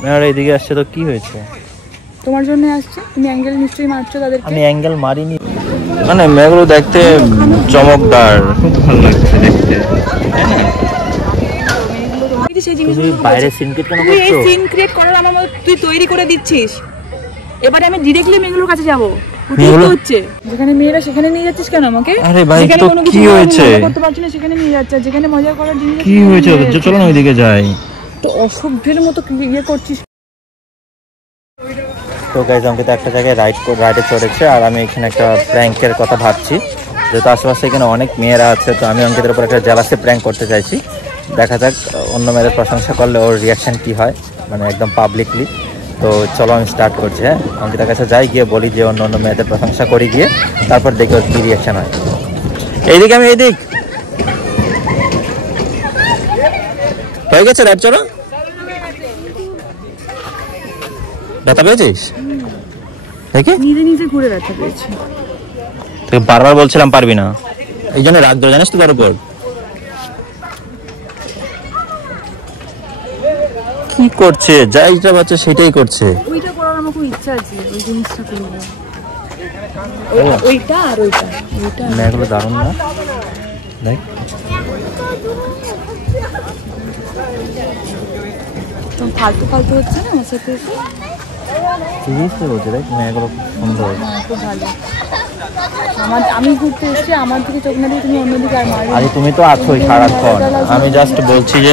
মেয়েরা এদিকে আসছে তো কি হয়েছে? তোমার জন্য আসছে, তুমি অ্যাঙ্গেল নিশ্চয়ই মারছো তাদেরকে। আমি অ্যাঙ্গেল মারিনি, মানে মেয়েগুলো দেখতে চমকদার, খুব ভালো লাগছে দেখতে। বাইরে সিন ক্রিয়েট কেন করছো? তুই সিন ক্রিয়েট করার আমার মত তুই তৈরি করে দিচ্ছিস। এবারে আমি ডাইরেক্টলি মেয়েগুলোর কাছে যাব। মেয়েগুলো হচ্ছে যেখানে মেয়েরা সেখানে নিয়ে যাচ্ছিস কেন আমাকে? আরে ভাই তো কি হয়েছে? করতে পারছিস না সেখানে নিয়ে যাচ্ছে, যেখানে মজা করার জিনিস কি হয়েছে? চলো না ওইদিকে যাই। তো অসভ্যের মতো ইয়ে করছিস। তো গাইজ আমাকে তো একটা জায়গায় রাইডে চড়েছে, আর আমি এখানে একটা প্র্যাঙ্কের কথা ভাবছি। যেহেতু আশেপাশে এখানে অনেক মেয়েরা আছে, তো আমি অঙ্কিতের উপর একটা জেলাসি প্র্যাঙ্ক করতে চাইছি। দেখা যাক অন্য মেয়েদের প্রশংসা করলে ওর রিয়াকশান কী হয়, মানে একদম পাবলিকলি। তো চলো আমি স্টার্ট করছি। হ্যাঁ, অঙ্কিতার কাছে যাই, গিয়ে বলি যে অন্য মেয়েদের প্রশংসা করি, গিয়ে তারপর দেখি ওর কী রিয়াকশান হয়। এইদিকে আমি এইদিক হয়ে গেছে রাইড চলো। ব্যথা পেয়েছিস? দেখে নিজে নিজে ঘুরে ব্যথা পেয়েছি। তুই বারবার বলছিলাম পারবি না, এই জন্য রাগ ধরে জানিস তো তার উপর। কি করছে? যা ইচ্ছা বাচ্চা সেটাই করছে। ওইটা করার আমার খুব ইচ্ছা আছে, ওই জিনিসটা করব। ওইটা আর ওইটা মেয়েগুলো দারুণ না? দেখ ফালতু ফালতু হচ্ছে না আমার সাথে। সিরিয়াসলি বলছে, দেখ মেয়েগুলো সুন্দর, খুব ভালো। আমি ঘুরতে এসেছি, আমার দিকে চোখ না দিয়ে তুমি অন্যদিকে আর মারো। আরে তুমি তো আছোই সারাক্ষণ। আমি জাস্ট বলছি যে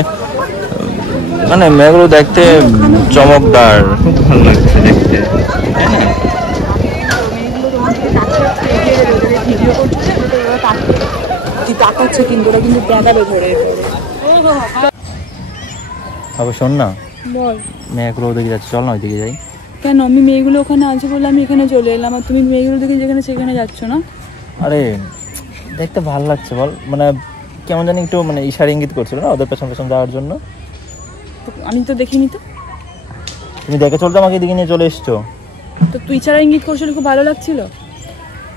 মানে মেয়েগুলো দেখতে চমকদার, খুব ভালো লাগছে দেখতে। তাকাচ্ছে কিন্তু ওরা কিন্তু ব্যাগাবে ধরে। আবার শোন না, বল। মেয়েগুলো ওদিকে যাচ্ছে, চল না ওইদিকে যাই। কেন? আমি মেয়েগুলো ওখানে আছে বলে আমি এখানে চলে এলাম, আর তুমি মেয়েগুলো দেখে যেখানে সেখানে যাচ্ছ না। আরে দেখতে ভালো লাগছে বল, মানে কেমন জানি একটু মানে ইশারা ইঙ্গিত করছিল না ওদের পেছন পেছন যাওয়ার জন্য। আমি তো দেখিনি। তো তুমি দেখে চলতো, আমাকে এদিকে নিয়ে চলে এসছো। তো তুই ছাড়া ইঙ্গিত করছিল, খুব ভালো লাগছিল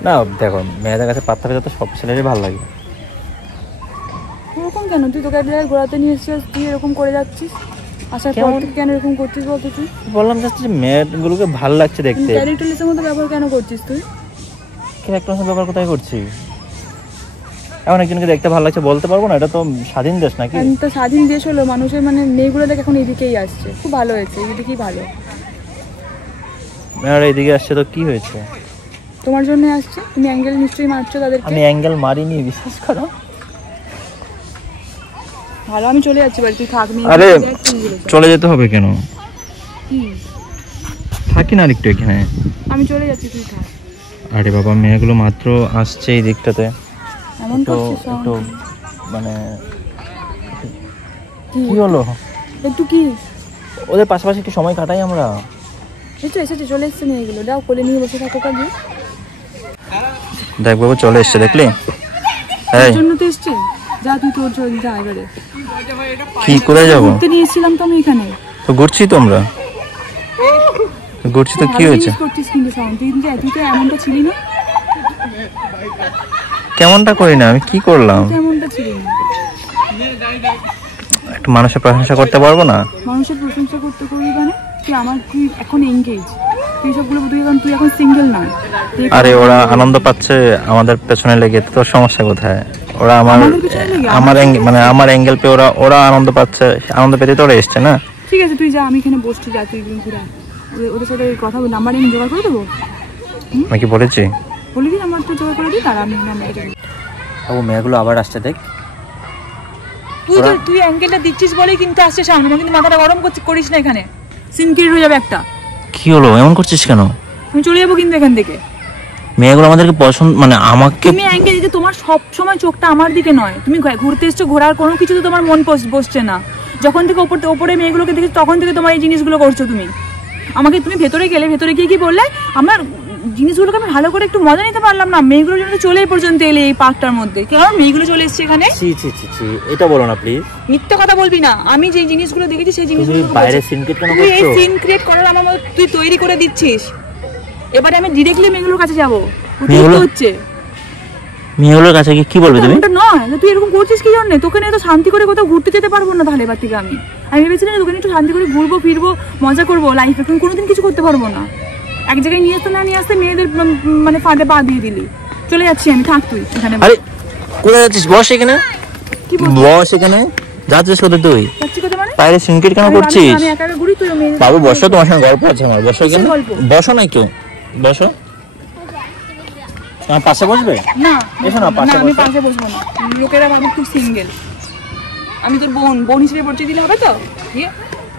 না। দেখো মেয়েদের কাছে পাত্তা পেতে তো সব ছেলেরই ভালো লাগে। ওরকম কেন? তুই তোকে এক জায়গায় ঘোরাতে নিয়ে এসেছিস, তুই এরকম করে যাচ্ছিস। আসার পর থেকে কেন এরকম করছিস বলতো? তুই বললাম জাস্ট যে মেয়েগুলোকে ভালো লাগছে দেখতে। ক্যারেক্টারলেসের মতো ব্যবহার কেন করছিস তুই? ক্যারেক্টারের ব্যবহার কোথায় করছি? এমন একজনকে দেখতে ভালো লাগছে বলতে পারবো না? এটা তো স্বাধীন দেশ নাকি? তো স্বাধীন দেশ হলো, মানুষের মানে মেয়েগুলো দেখ এখন এদিকেই আসছে, খুব ভালো হয়েছে, এদিকেই ভালো। মেয়েরা এদিকে আসছে তো কি হয়েছে? তোমার জন্য আসছে, তুমি অ্যাঙ্গেল নিশ্চয়ই মারছো তাদেরকে। আমি অ্যাঙ্গেল মারিনি, বিশ্বাস করো। ভালো, আমি চলে যাচ্ছি বাড়ি, তুই থাক। আরে চলে যেতে হবে কেন? থাকি না আরেকটু এখানে। আমি চলে যাচ্ছি, তুই থাক। আরে বাবা, মেয়েগুলো মাত্র আসছে এই দিকটাতে, এমন করছিস একটু মানে কি হলো? একটু কি ওদের পাশাপাশি একটু সময় কাটাই আমরা। এসেছে, চলে এসছে মেয়েগুলো, যাও কোলে নিয়ে বসে থাকো। কাজে দেখ বাবু চলে এসছে, দেখলি? জন্য তো এসছি, যা তুই তোর জন্য যা। এবারে কি করে যাবো? ঘুরতে নিয়ে এসেছিলাম তো আমি এখানে। তো ঘুরছি তো আমরা, ঘুরছি তো কি হয়েছে? করছিস কিন্তু তুই তো এমনটা ছিলি না। কেমনটা করি না? আমি কি করলাম? এমনটা ছিলি না। একটু মানুষের প্রশংসা করতে পারবো না? মানুষের প্রশংসা করতে করবি মানে? তুই এখন এনগেজ, তুই সবগুলো তুই এখন সিঙ্গেল না। আরে ওরা আনন্দ পাচ্ছে আমাদের পেছনে লেগে, তোর সমস্যা কোথায়? ওরা আমার অ্যাঙ্গেল পেয়ে ওরা আনন্দ পাচ্ছে, আনন্দ পেতে তো ওরা এসছে না। ঠিক আছে তুই যা, আমি এখানে বসছি, যা তুই ঘুরে ওদের সাথে কথা বলি। নাম্বার আমি জোগাড় করে দেবো। আমি কি বলেছি? বলি কি নাম্বারটা জোগাড় করে দিই, তার আমি নাম্বারটা দেবো। ও মেয়েগুলো আবার আসছে, দেখ। তুই অ্যাঙ্গেলটা দিচ্ছিস বলেই কিন্তু আসছে সামনে, কিন্তু মাথাটা গরম করিস না, এখানে সিন ক্রিয়েট হয়ে যাবে একটা। কি হলো, এমন করছিস কেন? আমি চলে যাবো কিন্তু এখান থেকে। মেয়েগুলো আমাদেরকে পছন্দ, মানে আমাকে তুমি অ্যাঙ্গেল দিতে, তোমার সব সময় চোখটা আমার দিকে নয়। তুমি ঘুরতে এসছো, ঘোরার কোনো কিছু তো তোমার মন বসছে না। যখন থেকে ওপরে মেয়েগুলোকে দেখেছো তখন থেকে তোমার এই জিনিসগুলো করছো তুমি। আমাকে তুমি ভেতরে গিয়ে কি বললে? আমার জিনিসগুলোকে আমি ভালো করে একটু মজা নিতে পারলাম না। মেয়েগুলোর জন্য চলে পর্যন্ত এলে এই পার্কটার মধ্যে, কারণ মেয়েগুলো চলে এসছে এখানে। এটা বলো না প্লিজ। মিথ্যে কথা বলবি না। আমি যে জিনিসগুলো দেখেছি সেই জিনিসগুলো বাইরে সিন ক্রিয়েট কেন করছো? তুই এই সিন ক্রিয়েট করার আমার মত তুই তৈরি করে দিচ্ছিস। এবারে আমি ডাইরেক্টলি মেয়েগুলোর কাছে যাব। মেয়েগুলো হচ্ছে মেয়েগুলোর কাছে কি বলবে তুমি? এটা নয়, তুই এরকম করছিস কি জন্য? তোকে নিয়ে তো শান্তি করে কোথাও ঘুরতে যেতে পারবো না তাহলে এবার থেকে আমি। আমি ভেবেছিলাম দোকানে একটু শান্তি করে ঘুরবো ফিরবো মজা করবো লাইফে, তুমি কোনোদিন কিছু করতে পারবো না। এক জায়গায় নিয়ে আসতে না নিয়ে আসতে মেয়েদের মানে ফাঁদে পা দিয়ে দিলি। চলে যাচ্ছি আমি, থাক তুই এখানে। আরে কোথায় যাচ্ছিস? বস এখানে। কি বস এখানে। যাচ্ছিস কোথায় তুই? যাচ্ছি কোথায় মানে? বাইরে সিনকেট কেন করছিস? আমি একা একা ঘুরি, তুই মেয়ে। বাবু বসো, তোমার সঙ্গে গল্প আছে আমার। বসো এখানে। বসো না একটু, বসো। তোমার পাশে বসবে? না এসো না পাশে। আমি পাশে বসবো না, লোকেরা ভাবে তুই সিঙ্গেল। আমি তোর বোন হিসেবে পরিচয় দিলে হবে তো?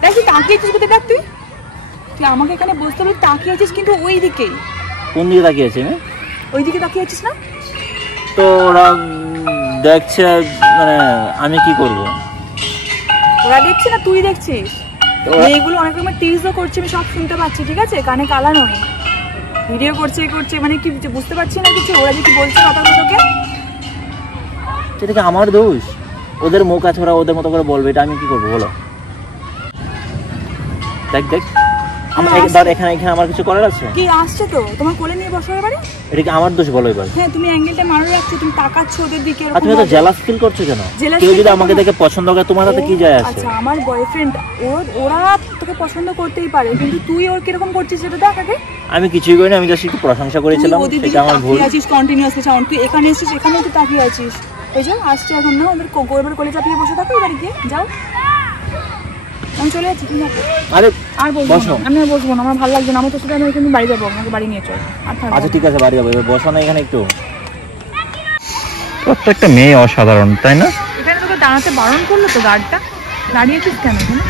দেখ তুই তাকিয়েছিস কোথায়? দেখ তুই আমাকে এখানে বসতে বলে তাকিয়েছিস, কিন্তু ওই দিকেই। কোন দিকে তাকিয়ে আছি আমি? ওই দিকে তাকিয়ে আছিস না? তো ওরা দেখছে, মানে আমি কি করব? ওরা দেখছে না, তুই দেখছিস। এইগুলো অনেক রকমের টিজও করছে, আমি সব শুনতে পাচ্ছি, ঠিক আছে? কানে কালা নয়, ভিডিও করছে মানে কি বুঝতে পারছি না কিছু। ওরা যে কি বলছে কথাগুলো তোকে, সেটা কি আমার দোষ? ওদের মুখ আছে, ওরা ওদের মতো করে বলবে, এটা আমি কি করবো বলো? দেখ দেখ এখানে আমার কিছু করার আছে? কি আসছে তো তোমার কোলে নিয়ে বসো এবারে। এটা কি আমার দোষ বলো এবার? হ্যাঁ, তুমি অ্যাঙ্গেলটা মারো রাখছো, তুমি তাকাচ্ছ ওদের দিকে। তুমি তো জেলাস ফিল করছো কেন? কেউ যদি আমাকে দেখে পছন্দ করে, তোমার তাতে কি যায় আসে? আচ্ছা, আমার বয়ফ্রেন্ড, ওরা তোকে পছন্দ করতেই পারে, কিন্তু তুই ওর কিরকম করছিস সেটা দেখ আগে। আমি কিছুই করিনি, আমি জাস্ট একটু প্রশংসা করেছিলাম, সেটা আমার ভুল। তুই আছিস কন্টিনিউয়াসলি, তুই এখানে এসেছিস, এখানেও তুই তাকিয়ে আছিস। এই যে আসছে এখন না, ওদের এবার কোলে চাপিয়ে বসে থাকো, এবারে গিয়ে যাও। আমি চলে যাচ্ছি, তুমি আরে আর বসবো না, আমি আর বসবো না, আমার ভালো লাগছে না। আমার তোর সাথে আমি এখানে বাড়ি যাবো, আমাকে বাড়ি নিয়ে চল। আচ্ছা ঠিক আছে, বাড়ি যাবো। এবার বসো না এখানে একটু। প্রত্যেকটা মেয়ে অসাধারণ, তাই না? এখানে তোকে দাঁড়াতে বারণ করলো তো গার্ডটা। দাঁড়িয়েছিস কেন এখানে?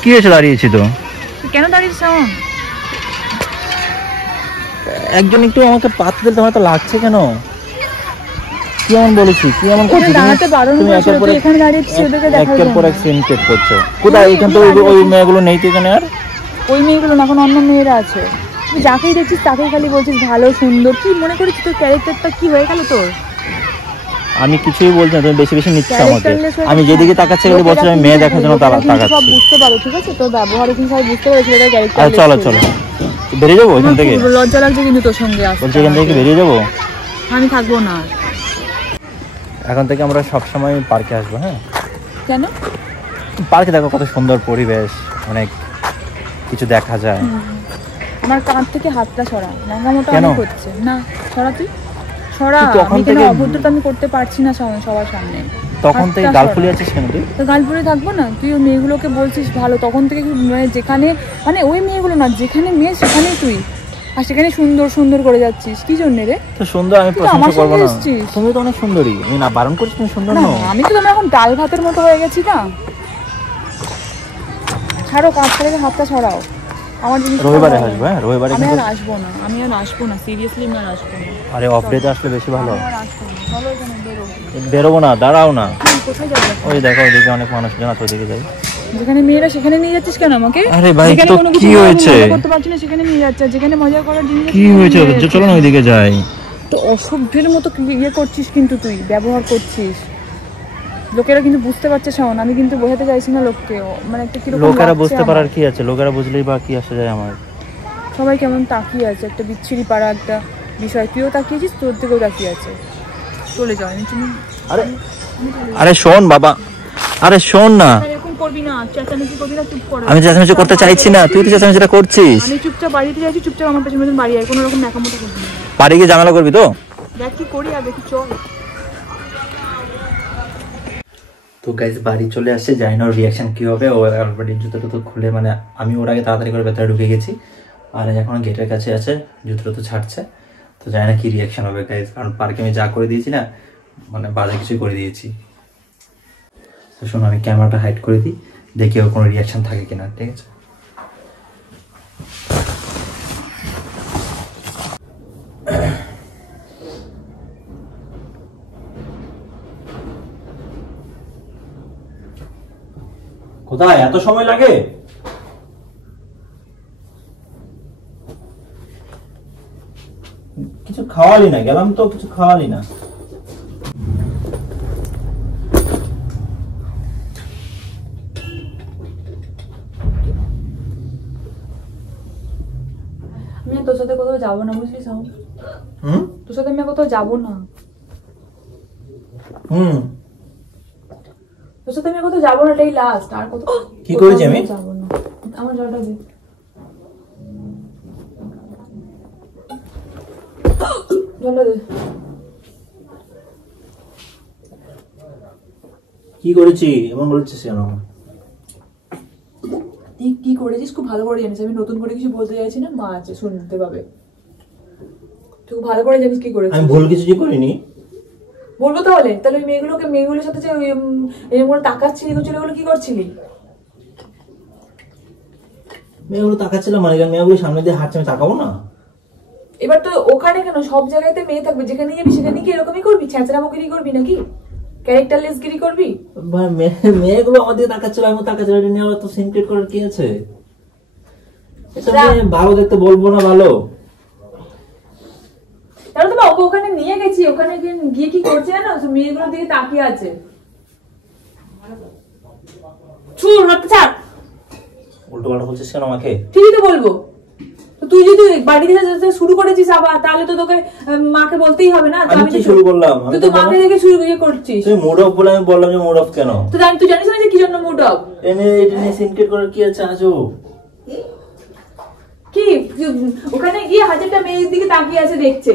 কি হয়েছে? দাঁড়িয়েছি তো। কেন দাঁড়িয়েছিস? একজন একটু আমাকে পাত দিলে তোমার তো লাগছে কেন? কি এমন বলেছি? কি এমন করছিস? তুমি একের পর এক সিন চেক করছো। কোথায়? এখানে তো ওই মেয়েগুলো নেই তো এখানে। আর ওই মেয়েগুলো না, এখন অন্য মেয়েরা আছে। তুই যাকেই দেখছিস তাকেই খালি বলছিস ভালো সুন্দর। কি মনে করিস তোর ক্যারেক্টারটা কি হয়ে গেল তোর? আমি কিছুই বলছি না, তুমি বেশি বেশি নিচ্ছ আমাকে। আমি যেদিকে তাকাচ্ছি গেলে বলছি আমি মেয়ে দেখার জন্য তাকাচ্ছি। সব বুঝতে পারো, ঠিক আছে? তোর ব্যবহার কিন্তু সবাই বুঝতে পেরেছি এটা ক্যারেক্টার। চলো চলো বেরিয়ে যাবো এখান থেকে। লজ্জা লাগছে কিন্তু তোর সঙ্গে আসতে। বলছি এখান থেকে বেরিয়ে যাবো, আমি থাকবো না। এখন থেকে আমরা সবসময় পার্কে আসবো। হ্যাঁ কেন? পার্কে দেখো কত সুন্দর পরিবেশ, অনেক কিছু দেখা যায়। আমার কাঁধ থেকে হাতটা সরা, ন্যাঙ্গামোটা অনেক হচ্ছে না। সরা তুই, সরা। তখন থেকে অভদ্রতা আমি করতে পারছি না সবার সামনে। তখন থেকে গাল ফুলে আছিস কেন তুই? তো গাল ফুলে থাকবো না? তুই ওই মেয়েগুলোকে বলছিস ভালো, তখন থেকে মানে যেখানে, মানে ওই মেয়েগুলো না, যেখানে মেয়ে সেখানেই তুই, আর সেখানে সুন্দর সুন্দর করে যাচ্ছিস। কি জন্য রে? তো সুন্দর আমি প্রশংসা করব না? তুমি তো অনেক সুন্দরী, আমি না বারণ করছি তুমি সুন্দর না? আমি তো তোমরা এখন ডাল ভাতের মতো হয়ে গেছি না। ছাড়ো, কাঁধ থেকে হাতটা ছড়াও। আমার জিনিস রবিবারে আসবে। হ্যাঁ রবিবারে আমি আর আসবো না, আমি আর আসবো না, সিরিয়াসলি আমি আর আসবো না। আরে অফ ডেতে আসলে বেশি ভালো। আর আসবো না, চলো এখানে বেরোবো না, দাঁড়াও না। কোথায় যাবো? ওই দেখো ওইদিকে অনেক মানুষজন আছে, ওইদিকে যাই। যেখানে মেয়েরা সেখানে নিয়ে যাচ্ছিস কেন আমাকে? আরে ভাই তো কি হয়েছে? করতে পারছি না সেখানে নিয়ে যাচ্ছে, যেখানে মজা করার জিনিস কি হয়েছে? চলো না ওইদিকে যাই। তো অসভ্যের মতো ইয়ে করছিস কিন্তু তুই, ব্যবহার করছিস। লোকেরা কিন্তু বুঝতে পারছে শাওন, আমি কিন্তু বোঝাতে চাইছি না লোককে, মানে একটা কিরকম লোকেরা বুঝতে পারার কি আছে? লোকেরা বুঝলেই বা কি আসে যায় আমার। সবাই কেমন তাকিয়ে আছে, একটা বিচ্ছিরি পাড়া একটা বিষয়। তুইও তাকিয়েছিস, তোর দিকেও তাকিয়ে আছে। চলে যাও। আরে আরে শোন বাবা, আরে শোন না। এরকম করবি না, চেঁচামেচি করবি না, চুপ কর। আমি চেঁচামেচি করতে চাইছি না, তুই তো চেঁচামেচিটা করছিস। আমি চুপচাপ বাড়িতে যাচ্ছি, চুপচাপ আমার পেছনে পেছনে বাড়ি আয়, কোনো রকম ন্যাকামোটা করবি না। বাড়ি গিয়ে ঝামেলা করবি তো? দেখ কি করি আগে, কি চল। তো গাইস বাড়ি চলে আসছে, জানি না ওর রিয়াকশন কি হবে। ও অলরেডি জুতো টুতো খুলে, মানে আমি ওর আগে তাড়াতাড়ি করে ভেতরে ঢুকে গেছি, আর এখন গেটের কাছে আছে, জুতো টুতো ছাড়ছে। তো জানি না কি রিয়াকশন হবে গাইস, কারণ পার্কে আমি যা করে দিয়েছি না, মানে বাজে কিছু করে দিয়েছি। তো শোনো, আমি ক্যামেরাটা হাইড করে দিই, দেখি ওর কোনো রিয়াকশন থাকে কিনা, ঠিক আছে? কোথায় এত সময় লাগে? কিছু খাওয়ালি না, গেলাম তো কিছু খাওয়ালি না। আমি তোর সাথে কোথাও যাবো না, বুঝলি শাওন? তোর সাথে আমি কোথাও যাবো না। তোর সাথে আমি আর কোথাও যাবো না, এটাই লাস্ট। আর কত কি করেছি আমি? যাবো না। আমার জলটা দে, জলটা দে। কি করেছি এমন বলছিস কেন? তুই কি করেছিস খুব ভালো করে জানিস, আমি নতুন করে কিছু বলতে চাইছি না, মা আছে শুনতে পাবে। তুই খুব ভালো করে জানিস কি করেছিস। আমি ভুল কিছু করিনি। বলবো তাহলে তাহলে ওই মেয়েগুলোর সাথে যে এরকম করে তাকাচ্ছিলি করছিল, ওগুলো কি করছিলি? মেয়েগুলো তাকাচ্ছিলাম মানে মেয়েগুলো সামনে দিয়ে হাঁটছে, আমি তাকাবো না? এবার তো ওখানে কেন, সব জায়গাতে মেয়ে থাকবে, যেখানে যাবি সেখানে কি এরকমই করবি? ছ্যাঁচড়ামোগিরি করবি নাকি ক্যারেক্টারলেসগিরি করবি? মেয়েগুলো আমাদের তাকাচ্ছিল, আমি তাকাচ্ছিল, এটা নিয়ে তো সিনক্রেট করার কি আছে? ভালো দেখতে বলবো না ভালো? তাহলে তো ওকে ওখানে নিয়ে গেছি, ওখানে গিয়ে কি করছে জানো, মেয়েগুলোর দিকে তাকিয়ে আছে। চুর হাত ছাড়। উল্টো পাল্টা বলছিস কেন আমাকে? ঠিকই তো বলবো। তুই যদি বাড়িতে শুরু করেছিস আবার, তাহলে তো তোকে মাকে বলতেই হবে না। আমি কি শুরু করলাম? তুই তো মাকে দেখে শুরু করছিস। তুই মুড অফ বলে আমি বললাম যে মুড অফ কেন? তুই জানিস না যে কি জন্য মুড অফ? এটা নিয়ে সিনক্রেট করার কি আছে আজও? কি ওখানে গিয়ে হাজারটা মেয়ের দিকে তাকিয়ে আছে দেখছে।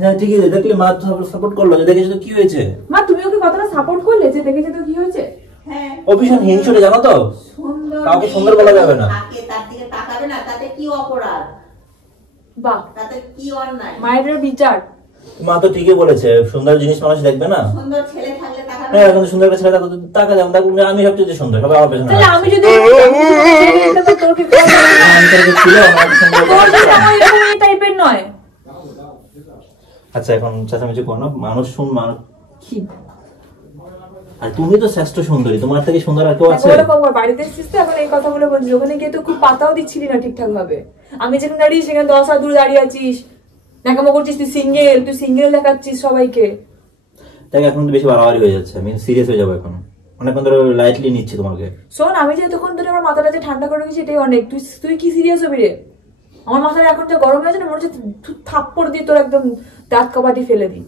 হ্যাঁ ঠিক আছে, দেখলে মা সাপোর্ট করলো, দেখেছো তো কি হয়েছে? মা তুমি ওকে কতটা সাপোর্ট করলে যে দেখেছো তো কি হয়েছে? হ্যাঁ ও ভীষণ হিংসুটে জানো তো, কাউকে সুন্দর বলা যাবে না। তার দিকে তাকাবে না, তাতে কি অপরাধ? বাহ, তাতে কি অন্যায়? মায়ের বিচার। মা তো ঠিকই বলেছে, সুন্দর জিনিস মানুষ দেখবে না। সুন্দর ছেলে থাকলে তাকাবে হ্যাঁ এখন সুন্দর একটা ছেলে তাকা যাও, আমি সবচেয়ে সুন্দর, সবাই আমার পেছনে তাহলে আমি যদি তোকে ছিল আমার সুন্দর। এই টাইপের নয়। আচ্ছা এখন চেঁচামেচি করো না, মানুষ শুন মানুষ। কি আর তুমি তো শ্রেষ্ঠ সুন্দরী, তোমার থেকে সুন্দর আর কেউ আছে? বাড়িতে এসেছিস তো এখন এই কথাগুলো বলছিস, ওখানে গিয়ে তো খুব পাতাও দিচ্ছিলি না ঠিকঠাক ভাবে। আমি যেখানে দাঁড়িয়ে সেখানে 10 হাত দূরে দাঁড়িয়ে আছিস, নাকামো করছিস। তুই সিঙ্গেল দেখাচ্ছিস সবাইকে। দেখ এখন তো বেশি বাড়াবাড়ি হয়ে যাচ্ছে, আমি সিরিয়াস হয়ে যাবো এখন, অনেকক্ষণ ধরে লাইটলি নিচ্ছি তোমাকে। শোন, আমি যে তখন ধরে আমার মাথাটা যে ঠান্ডা করে গেছি এটাই অনেক। তুই কি সিরিয়াস হবি রে? আমার মাথাটা এখন যে গরম হয়েছে না, মনে হচ্ছে তুই থাপ্পড় দিয়ে তোর একদম দাঁত কাবাটি ফেলে দিই।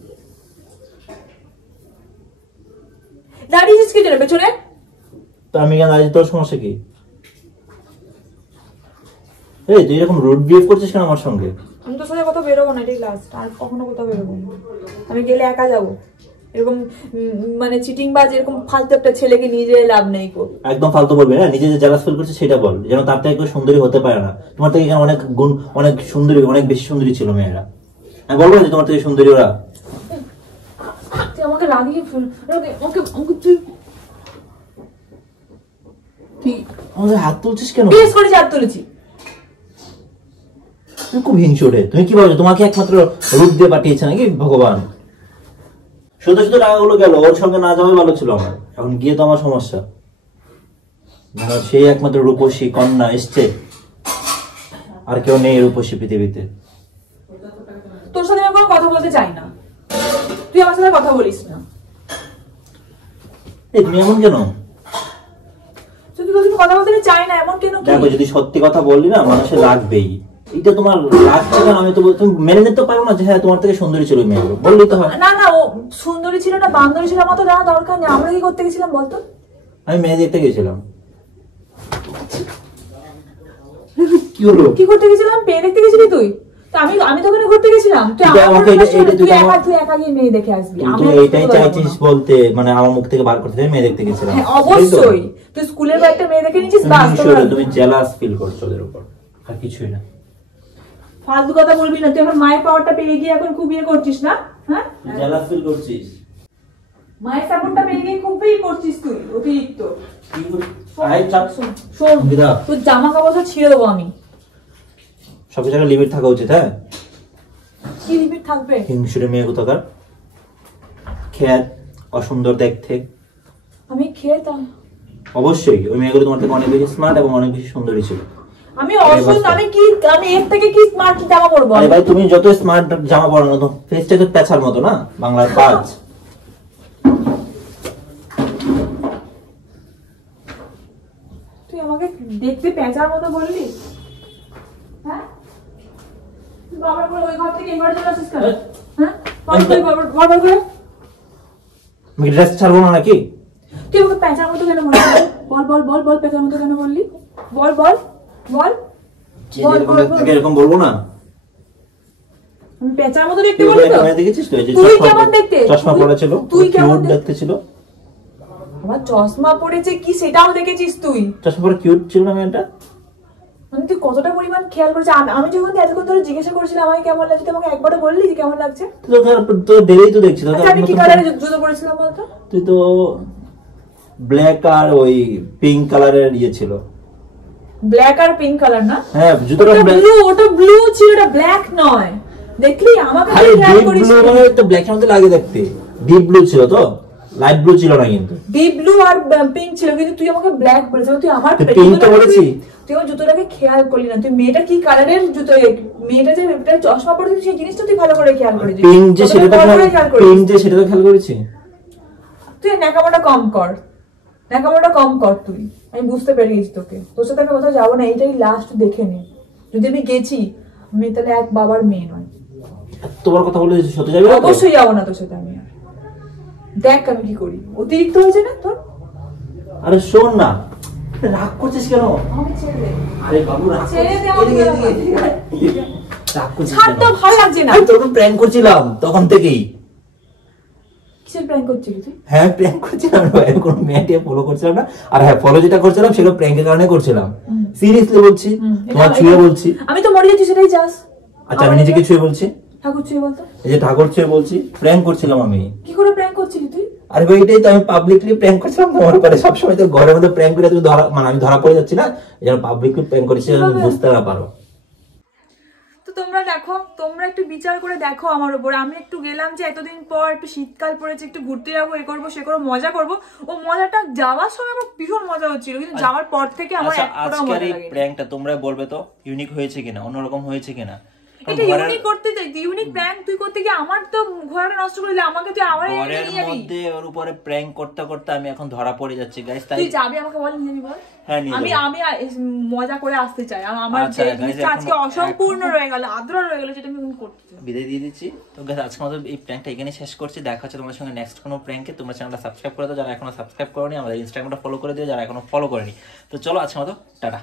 দাঁড়িয়েছিস কি জন্য পেছনে? তো আমি কেন দাঁড়িয়ে, তোর সমস্যা কি? এই তুই এরকম রুড বিহেভ করছিস কেন আমার সঙ্গে? আমি তোর সাথে কোথাও বেরোবো না, এটাই লাস্ট। আর কখনো কোথাও বেরোবো না। আমি গেলে একা যাবো। এরকম মানে চিটিং বাজ এরকম ফালতু একটা ছেলেকে নিয়ে যেয়ে লাভ নেই গো। একদম ফালতু বলবি না, নিজে যে জেলাস ফিল করছে সেটা বল, যেন তার থেকে কেউ সুন্দরী হতে পারে না। তোমার থেকে এখানে অনেক গুণ, অনেক সুন্দরী, অনেক বেশি সুন্দরী ছিল মেয়েরা। আমি বলবো যে তোমার থেকে সুন্দরী ওরা। তুই আমাকে রাগিয়ে তুই আমাদের হাত তুলছিস কেন? বিশেষ করে হাত তুলেছি। তুমি খুব হিংসুটে। তুমি কি ভাবছো তোমাকে একমাত্র রূপ দিয়ে পাঠিয়েছে নাকি ভগবান? শুধু শুধু টাকাগুলো গেল, ওর সঙ্গে না যাওয়াই ভালো ছিল আমার। এখন গিয়ে তো আমার সমস্যা। সেই একমাত্র রূপসী কন্যা এসছে, আর কেউ নেই রূপসী পৃথিবীতে। তোর সাথে আমি কোনো কথা বলতে চাই না, তুই আমার সাথে কথা বলিস না। এই তুমি এমন কেন? যদি তোর সাথে কথা বলতে আমি চাই না, এমন কেন? দেখো যদি সত্যি কথা বললি না, মানুষের লাগবেই। এটা তোমার লাগছে কেন? আমি তো তুমি মেনে নিতে পারবো না যে হ্যাঁ তোমার থেকে সুন্দরী ছিল মেয়েগুলো, বললেই তো হয়। না না, ও সুন্দরী ছিল না বান্দরী ছিল আমার তো জানা দরকার নেই। আমরা কি করতে গেছিলাম বলতো? আমি মেয়ে দেখতে গেছিলাম। কি হলো? কি করতে গেছিলাম? মেয়ে দেখতে গেছিলি তুই? তো আমি তো ওখানে ঘুরতে গেছিলাম। তুই একা গিয়ে মেয়ে দেখে আসবি। তুই এটাই চাইছিস বলতে, মানে আমার মুখ থেকে বার করতে মেয়ে দেখতে গেছিলাম? অবশ্যই। তুই স্কুলের বা একটা মেয়ে দেখে নিয়েছিস, বাস। তুমি জেলাস ফিল করছো ওদের উপর, আর কিছুই না। ফালতু কথা বলবি না। তুই এখন মায়ের পাওয়ারটা পেয়ে গিয়ে এখন খুব ইয়ে করছিস না? হ্যাঁ, জেলাস ফিল করছিস। মায়ের সাপোর্টটা পেয়ে গিয়ে খুব ইয়ে করছিস তুই, অতিরিক্ত। শোন, তোর জামা কাপড় ছিঁড়ে দেবো আমি। সব জায়গায় লিমিট থাকা উচিত। হ্যাঁ, কি লিমিট থাকবে? হিংসুটে মেয়ে কোথাকার, খেয়াল অসুন্দর দেখতে। আমি খেতাম অবশ্যই ওই মেয়েগুলো তোমার থেকে অনেক বেশি স্মার্ট এবং অনেক বেশি সুন্দরী ছিল। আমি অসুন্দর? আমি এর থেকে কি স্মার্ট জামা পরবো? আরে ভাই তুমি যত স্মার্ট জামা পরো না, তো ফেসটা তো পেছার মতো না, বাংলার পাঁচ। তুই আমাকে দেখতে পেঁচার মতো বললি? হ্যাঁ, তুই বাবার করে ওই ঘর থেকে এই ঘরে চলে আসিস কেন? হ্যাঁ, বাবার করে আমি ড্রেস ছাড়বো না নাকি? তুই আমাকে পেঁচার মতো কেন বললি? বল বল বল বল, পেঁচার মতো কেন বললি? বল বল বল এরকম বলবো না। আমি পেঁচার মতো দেখতে বলি তো? দেখেছিস তো, তুই কেমন দেখতে? চশমা পরা ছিল, তুই কেমন দেখতে ছিল? আমার চশমা পড়েছে কি সেটাও দেখেছিস তুই? চশমা পরে কিউট ছিল না মেয়েটা? মানে তুই কতটা পরিমাণ খেয়াল করেছিস? আমি যখন এতক্ষণ ধরে জিজ্ঞাসা করছিলাম আমাকে কেমন লাগছে, তোমাকে একবারও বললি যে কেমন লাগছে? তো ডেলি তো দেখছি। আচ্ছা, আমি কি কালারের জুতো পরেছিলাম বলতো? তুই তো ব্ল্যাক আর ওই পিঙ্ক কালারের ইয়ে ছিল। ব্ল্যাক আর পিঙ্ক কালার না? হ্যাঁ, জুতোটা ব্লু, ওটা ব্লু ছিল, ওটা ব্ল্যাক নয়। দেখলি আমাকে আরে খেয়াল ডিপ করিস? ব্লু মানে তো ব্ল্যাকের মধ্যে লাগে দেখতে। ডিপ ব্লু ছিল তো, লাইট ব্লু ছিল না কিন্তু। ডিপ ব্লু আর পিঙ্ক ছিল, কিন্তু তুই আমাকে ব্ল্যাক বলেছিস। তুই আমার পিঙ্ক তো বলেছি। তুই আমার জুতোটাকে খেয়াল করলি না। তুই মেয়েটা কি কালারের জুতো, মেয়েটা যে চশমা পরেছে সেই জিনিসটা তুই ভালো করে খেয়াল করেছিস। পিঙ্ক যে সেটা তো খেয়াল করেছি। তুই ন্যাকামোটা কম কর, ন্যাকামোটা কম কর তুই। আমি বুঝতে পেরে গেছি তোকে। তোর সাথে আমি কোথাও যাবো না, এইটাই লাস্ট দেখে নে। যদি আমি গেছি, আমি তাহলে এক বাবার মেয়ে নয়। তোমার কথা বলে সত্যি যাবে না? অবশ্যই যাবো না তোর সাথে আমি। দেখ আমি কি করি, অতিরিক্ত হয়েছে না তোর? আরে শোন না, রাগ করছিস কেন? আমাকে ছেড়ে দে। আরে বাবু রাগ ছেড়ে দে আমাকে। রাগ করছিস ছাড় তো, কেন? ভালো লাগছে না। আমি তোকে প্র্যাঙ্ক করছিলাম তখন থেকেই। কিসের প্র্যাঙ্ক করছিলি তুই? হ্যাঁ, প্র্যাঙ্ক করছিলাম, কোনো মেয়েটিকে ফলো করছিলাম না। আর হ্যাঁ, ফলো যেটা করছিলাম সেটা প্র্যাঙ্কের কারণে করছিলাম। সিরিয়াসলি বলছি, তোমার ছুঁয়ে বলছি। আমি তো মরে যাচ্ছি সেটাই চাস? আচ্ছা, আমি নিজেকে ছুঁয়ে বলছি। ঠাকুর ছুঁয়ে বলতো? এই যে ঠাকুর ছুঁয়ে বলছি, প্র্যাঙ্ক করছিলাম আমি। কি করে প্র্যাঙ্ক করছিলি তুই? আরে ভাই, এটাই তো আমি পাবলিকলি প্র্যাঙ্ক করছিলাম। তোমার উপরে সবসময় তো ঘরের মধ্যে প্র্যাঙ্ক করে তুমি ধরা, মানে আমি ধরা পড়ে যাচ্ছি না, এই জন্য পাবলিকলি প্র্যাঙ্ক করেছি, বুঝতে না পারো। তো তোমরা দেখো, তোমরা একটু বিচার করে দেখো আমার উপর। আমি একটু গেলাম যে এতদিন পর, একটু শীতকাল পড়েছে, একটু ঘুরতে যাবো, এ করবো সে করবো, মজা করবো। ও মজাটা যাওয়ার সময় আমার ভীষণ মজা হচ্ছিল, কিন্তু যাওয়ার পর থেকে আমার এক ফোঁটাও মজা লাগেনি। প্র্যাঙ্কটা তোমরা বলবে তো ইউনিক হয়েছে কিনা, অন্যরকম হয়েছে কিনা। এটা ইউনিক করতে চাই, ইউনিক প্র্যাঙ্ক তুই করতে গিয়ে আমার তো ঘোড়াটা নষ্ট করে দিলি। আমাকে তুই আমার ঘরের মধ্যে ওর উপরে প্র্যাঙ্ক করতে করতে আমি এখন ধরা পড়ে যাচ্ছি গাইস। তাই তুই যাবি, আমাকে বল, নিয়ে যাবি বল। হ্যাঁ, নিয়ে আমি যাবো। আমি মজা করে আসতে চাই। আমার আচ্ছা, যে guys, জিনিসটা আজকে অসম্পূর্ণ রয়ে গেল, আদ্র রয়ে গেল, যেটা আমি এখন করতে চাই। বিদায় দিয়ে দিচ্ছি। তো গাইস, আজকের মতো এই প্র্যাঙ্কটা এখানে শেষ করছি। দেখা হচ্ছে তোমাদের সঙ্গে নেক্সট কোনো প্র্যাঙ্কে। তোমরা চ্যানেলটা সাবস্ক্রাইব করে দাও যারা এখনো সাবস্ক্রাইব করোনি, আমাদের ইনস্টাগ্রামটা ফলো করে দিও যারা এখনো ফলো করেনি। তো চলো, আজকের মতো টাটা।